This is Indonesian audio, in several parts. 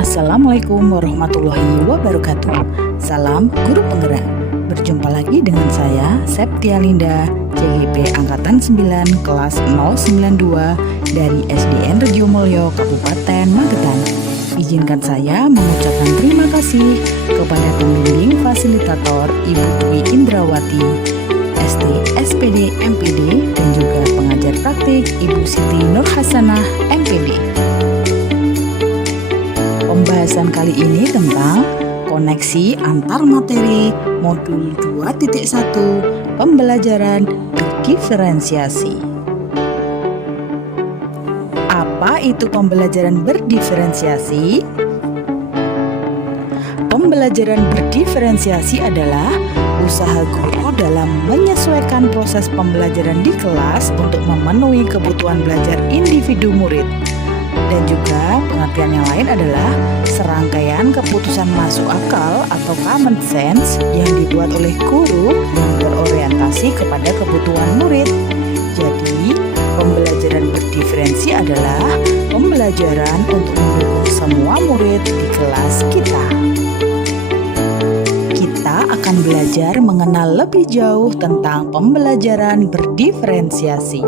Assalamualaikum warahmatullahi wabarakatuh. Salam guru penggerak. Berjumpa lagi dengan saya Septia Linda, CGP Angkatan 9 kelas 092 dari SDN Rejomulyo Kabupaten Magetan. Izinkan saya mengucapkan terima kasih kepada pembimbing fasilitator Ibu Dwi Indrawati, ST, SPD, MPD, dan juga pengajar praktik Ibu Siti Nurhasanah, MPD. Pembahasan kali ini tentang koneksi antar materi modul 2.1 pembelajaran berdiferensiasi. Apa itu pembelajaran berdiferensiasi? Pembelajaran berdiferensiasi adalah usaha guru dalam menyesuaikan proses pembelajaran di kelas untuk memenuhi kebutuhan belajar individu murid. Dan juga pengertian yang lain adalah serangkaian keputusan masuk akal atau common sense yang dibuat oleh guru yang berorientasi kepada kebutuhan murid. Jadi, pembelajaran berdiferensi adalah pembelajaran untuk mendukung semua murid di kelas kita. Kita akan belajar mengenal lebih jauh tentang pembelajaran berdiferensiasi.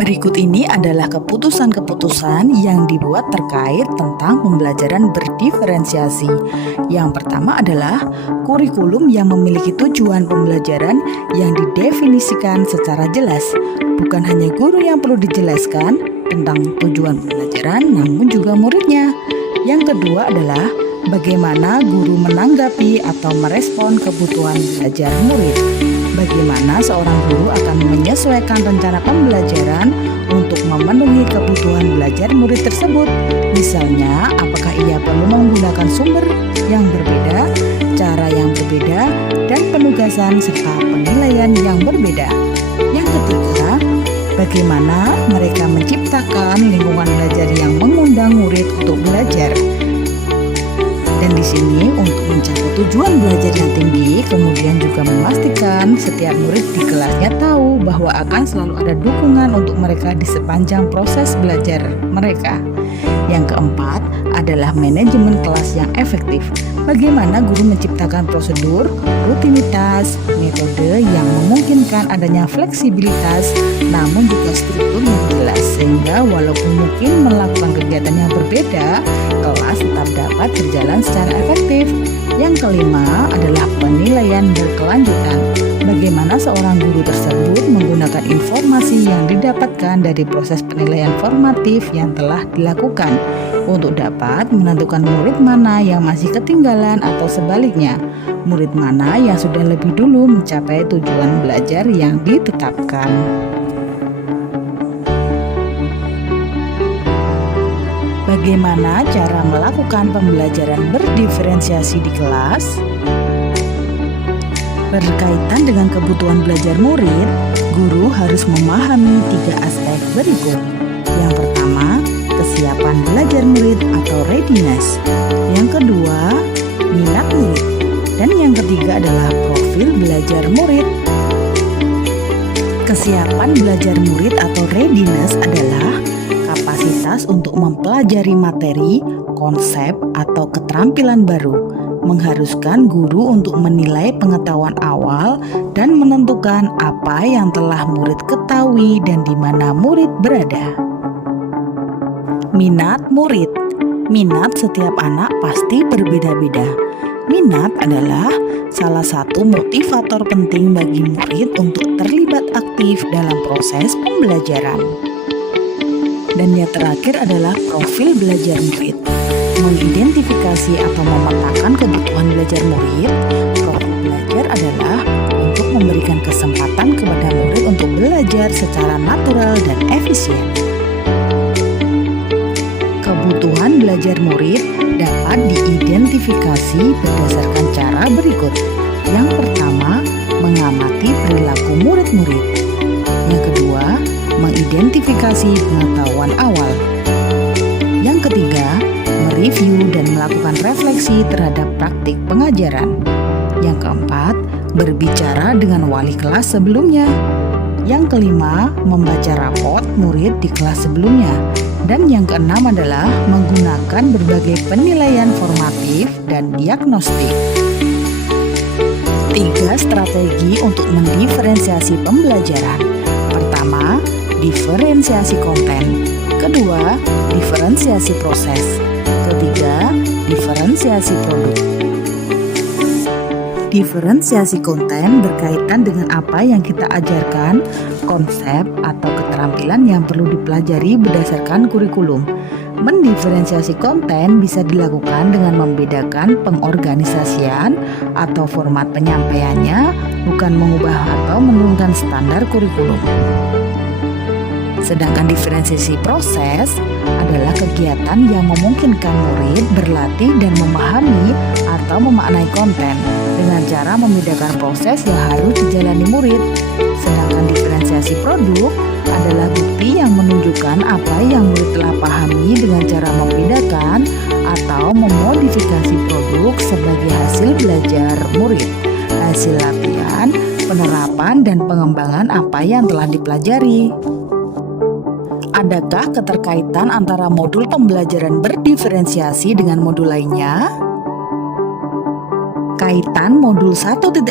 Berikut ini adalah keputusan-keputusan yang dibuat terkait tentang pembelajaran berdiferensiasi. Yang pertama adalah kurikulum yang memiliki tujuan pembelajaran yang didefinisikan secara jelas. Bukan hanya guru yang perlu dijelaskan tentang tujuan pembelajaran, namun juga muridnya. Yang kedua adalah bagaimana guru menanggapi atau merespon kebutuhan belajar murid. Bagaimana seorang guru akan menyesuaikan rencana pembelajaran untuk memenuhi kebutuhan belajar murid tersebut. Misalnya, apakah ia perlu menggunakan sumber yang berbeda, cara yang berbeda, dan penugasan serta penilaian yang berbeda. Yang ketiga, bagaimana mereka menciptakan lingkungan belajar yang mengundang murid untuk belajar. Dan di sini untuk mencapai tujuan belajar yang tinggi, kemudian juga memastikan setiap murid di kelasnya tahu bahwa akan selalu ada dukungan untuk mereka di sepanjang proses belajar mereka. Yang keempat adalah manajemen kelas yang efektif. Bagaimana guru menciptakan prosedur, rutinitas, metode yang memungkinkan adanya fleksibilitas, namun juga struktur yang jelas, sehingga walaupun mungkin melakukan kegiatan yang berbeda, kelas tetap dapat berjalan secara efektif. Yang kelima adalah penilaian berkelanjutan. Bagaimana seorang guru tersebut menggunakan informasi yang didapatkan dari proses penilaian formatif yang telah dilakukan untuk dapat menentukan murid mana yang masih ketinggalan atau sebaliknya, murid mana yang sudah lebih dulu mencapai tujuan belajar yang ditetapkan. Bagaimana cara melakukan pembelajaran berdiferensiasi di kelas? Berkaitan dengan kebutuhan belajar murid, guru harus memahami 3 aspek berikut. Yang pertama, kesiapan belajar murid atau readiness. Yang kedua, minat murid. Dan yang ketiga adalah profil belajar murid. Kesiapan belajar murid atau readiness adalah kapasitas untuk mempelajari materi, konsep, atau keterampilan baru, mengharuskan guru untuk menilai pengetahuan awal dan menentukan apa yang telah murid ketahui dan di mana murid berada. Minat murid. Minat setiap anak pasti berbeda-beda. Minat adalah salah satu motivator penting bagi murid untuk terlibat aktif dalam proses pembelajaran. Dan yang terakhir adalah profil belajar murid. Mengidentifikasi atau memetakan kebutuhan belajar murid. Profil belajar adalah untuk memberikan kesempatan kepada murid untuk belajar secara natural dan efisien. Kebutuhan belajar murid dapat diidentifikasi berdasarkan cara berikut. Yang pertama, mengamati perilaku murid-murid. Yang kedua, mengidentifikasi pengetahuan awal. Yang ketiga, mereview dan melakukan refleksi terhadap praktik pengajaran. Yang keempat, berbicara dengan wali kelas sebelumnya. Yang kelima, membaca raport murid di kelas sebelumnya. Dan yang keenam adalah menggunakan berbagai penilaian formatif dan diagnostik. 3 strategi untuk mendiferensiasi pembelajaran. Pertama, diferensiasi konten. Kedua, diferensiasi proses. Ketiga, diferensiasi produk. Diferensiasi konten berkaitan dengan apa yang kita ajarkan, konsep atau keterampilan yang perlu dipelajari berdasarkan kurikulum. Mendiferensiasi konten bisa dilakukan dengan membedakan pengorganisasian atau format penyampaiannya, bukan mengubah atau menurunkan standar kurikulum. Sedangkan diferensiasi proses adalah kegiatan yang memungkinkan murid berlatih dan memahami atau memaknai konten dengan cara membedakan proses yang harus dijalani murid. Sedangkan diferensiasi produk adalah bukti yang menunjukkan apa yang murid telah pahami dengan cara membedakan atau memodifikasi produk sebagai hasil belajar murid, hasil latihan, penerapan, dan pengembangan apa yang telah dipelajari. Adakah keterkaitan antara modul pembelajaran berdiferensiasi dengan modul lainnya? Kaitan modul 1.1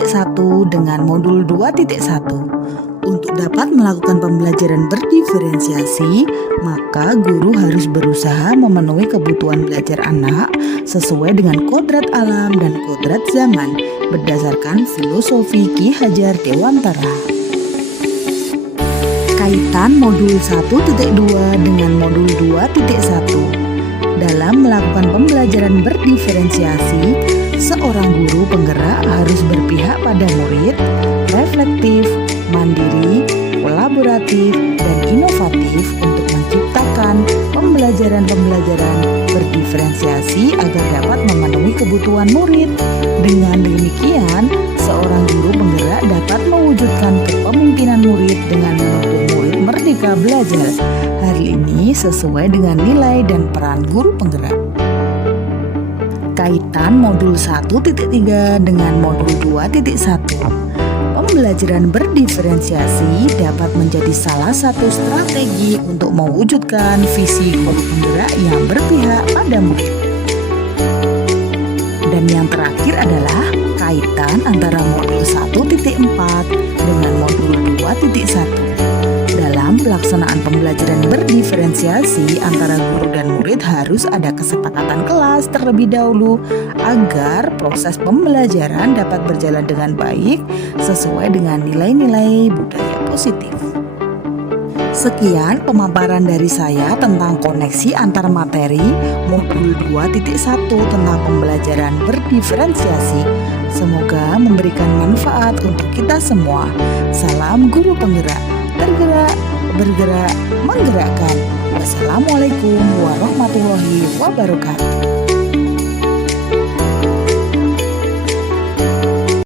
dengan modul 2.1. Untuk dapat melakukan pembelajaran berdiferensiasi, maka guru harus berusaha memenuhi kebutuhan belajar anak sesuai dengan kodrat alam dan kodrat zaman berdasarkan filosofi Ki Hajar Dewantara. Kaitan modul 1.2 dengan modul 2.1. Dalam melakukan pembelajaran berdiferensiasi, seorang guru penggerak harus berpihak pada murid, reflektif, mandiri, kolaboratif, dan inovatif untuk menciptakan pembelajaran-pembelajaran berdiferensiasi agar dapat memenuhi kebutuhan murid. Dengan demikian, seorang guru penggerak dapat mewujudkan kepemimpinan murid dengan menuntun murid merdeka belajar. Hal ini sesuai dengan nilai dan peran guru penggerak. Kaitan modul 1.3 dengan modul 2.1. Pembelajaran berdiferensiasi dapat menjadi salah satu strategi untuk mewujudkan visi guru penggerak yang berpihak pada murid. Dan yang terakhir adalah kaitan antara modul 1.4 dengan modul 2.1. Dalam pelaksanaan pembelajaran berdiferensiasi antara guru dan murid harus ada kesepakatan kelas terlebih dahulu agar proses pembelajaran dapat berjalan dengan baik sesuai dengan nilai-nilai budaya positif. Sekian pemaparan dari saya tentang koneksi antar materi modul 2.1 tentang pembelajaran berdiferensiasi. Semoga memberikan manfaat untuk kita semua. Salam guru penggerak, tergerak, bergerak, menggerakkan. Wassalamualaikum warahmatullahi wabarakatuh.